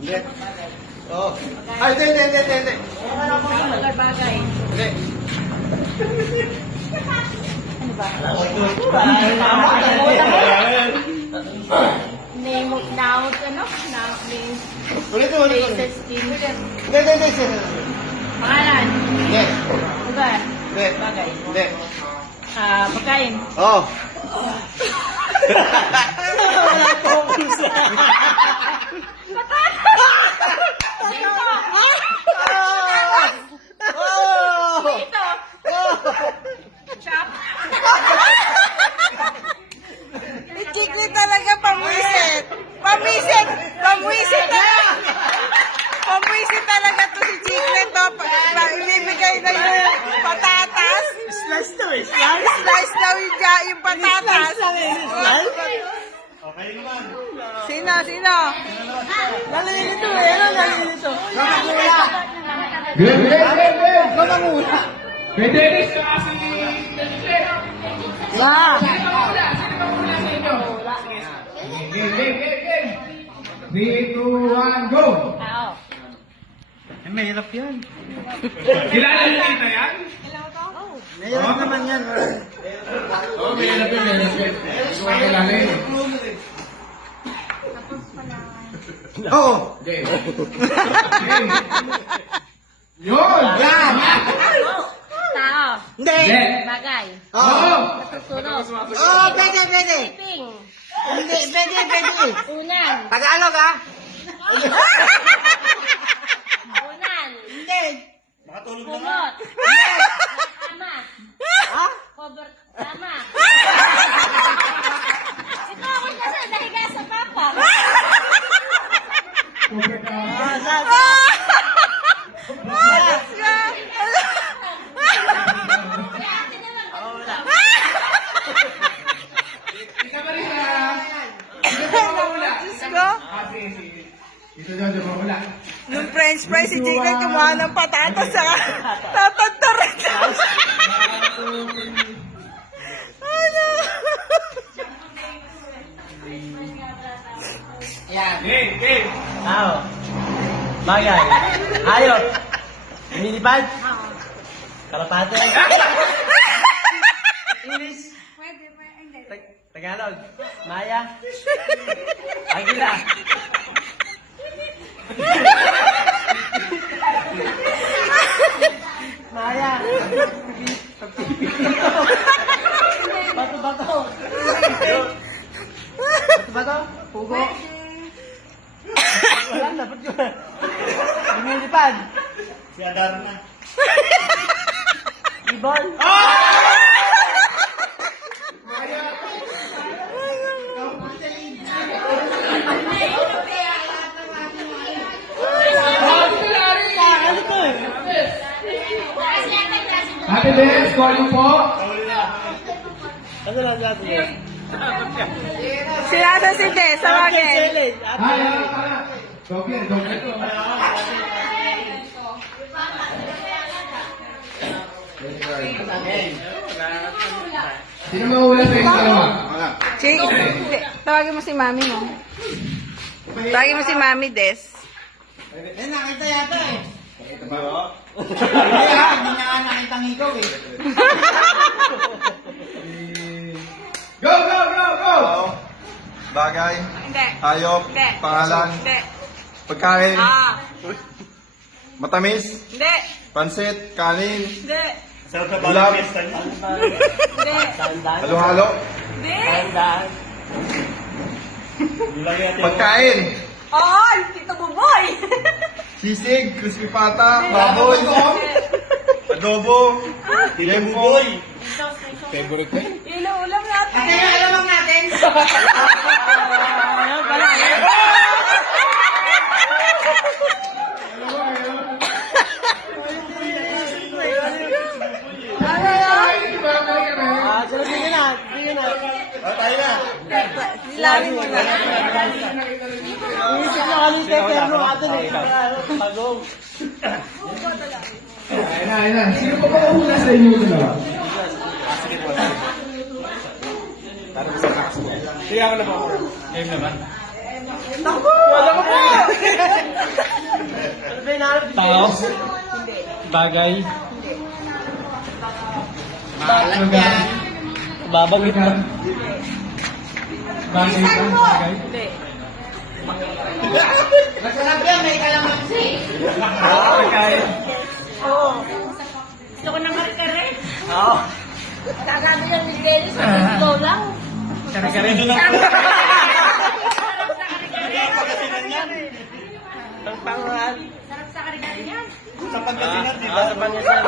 Hindi. Oo. Ay, hindi. Bagay. Hindi. Ano ba? Name of now, ano? Name. Ulit. Places, team. Hindi. Pangalan. Hindi. Lugar. Hindi. Bagay. Hindi. Pagkain. Oo. Dito. Chop. Chikli talaga pamwisit. Pamwisit talaga. Pamwisit talaga to si Chikli to. Ibibigay na yung patatas. Slice to eh. Slice daw yung patatas. Okay naman. Sino? Nalilito eh. Ano nalilito? Good. Mamamula. Kay Dennis ka kasi Ba? Game. 3, 2, 1, go! Oo. Mahirap yan. Kilala niyo kita yan? Mahirap naman yan. Oo, mahirap yan. Hindi ko kilala yun. Oo. Game. Yun! Yan! Tao. Hindi. Hindi. Bagay. Oo! Susunod. Oo, pwede. Sleeping. Hindi, pwede. Unan. Tagalog ha? Unan. Hindi. Makatulog na nga. Kumot. Tama. Ha? Cover. Tama. Ito ako kasi nahiga sa papa. Isa pa rin na. Sino pa mawala? Diyos ko. Sige. Ito daw siya mawala. Nung french fries, si Chikli kumuha ng patatas ha. Tatantaran siya. Ano? Game. Tao. Bagay. Hayop. Lumilipad. Kalapate. English. Tagalog. Maya. Agila. Maya. Bato. Bato. Pugo. Wala, dapat yun. Lumilipad. Si Adarna. Ibon. Ate Dennis, calling po. Ano lang natin? Sinasa si Des, sa bagay. Ay, Doble. Sino mawala sa inyo dalawa? Tawagin mo si Mami mo. Tawagin mo si Mami, Des. Nakita yata eh. Hindi nga nakita ng ikaw eh. Go! Bagay, Hindi. hayop, Hindi. pangalan, Hindi. pagkain, Matamis. Hindi. pansit, kanin, Hindi. ulam, Hindi. halo-halo, Hindi. pagkain, Oo, Tito Buboy. sisig, crispy pata, baboy, adobo, lemon, favorite ko yun. Inuulam natin. Kaya alam natin. Ayan pala. Tayo na. Silalim mo na. Isip na kami sa pero atin eh. Pagong. Ayun na. Sino pa mawala sa inyo dalawa? Sige ako na po. Game naman. Wala ko po. Tao? Bagay? Lugar? Babagit na. Bagay ka? Bagay? Hindi. Masarap yan, may kalamansi. Pagkain? Oo. Gusto ko ng kare-kare. Oo. Kagabi yan, Miss Dennis. Ito lang. Kare-kare. Sarap sa kare-kare. Ang pangal. Sarap sa kare-kare yan. Sa Pangasinan, di ba? Sa Pangasinan.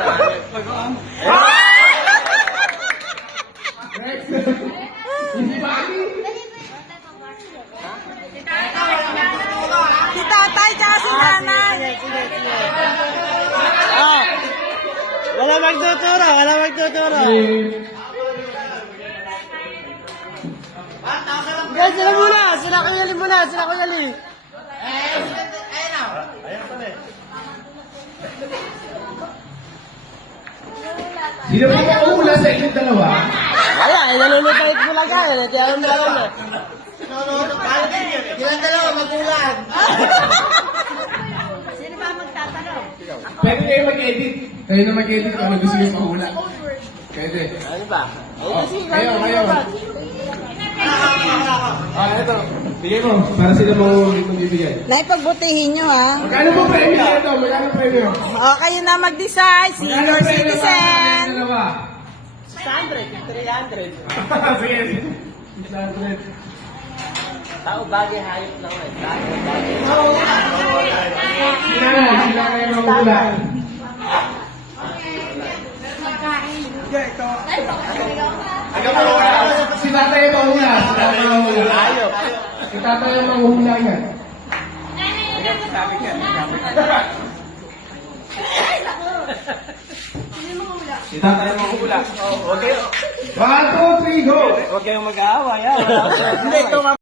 Hindi ba? Si tatay tsaka si nanay. Ah! Wala magtuturo, wala magtuturo. Yan, sila muna, sila kuyali muna, sila kuyali. Sino ba yung maula sa inyong dalawa? Wala, nalulupait mo lang kaya, kaya ang meron na. Silang dalawa magulan. Sino ba magtatanong? Pwede kayo mag-edit. Kayo na mag-edit kung ano gusto nyo mahula. Pwede. Ano ba? Oh, kayo. Ito. Bigay mo. Para sila mahulit mong bibigyan. Naipagbutihin nyo, ha? Magkano po premium ito? Magkano premium? O, kayo na mag-decide. Senior citizen. Dalawa. 600, 300. Sige. 600. Tao bagay, hayop lang eh. Tao bagay. Sila kayo mahula. Si tatay yung mahula. Si tatay yung mahula. Hayop. Si tatay yung mahula yan. Si tatay yung mahula. Oh, okay. 1, 2, 3, go! Huwag kayong mag-aaway, ha? Hindi, ito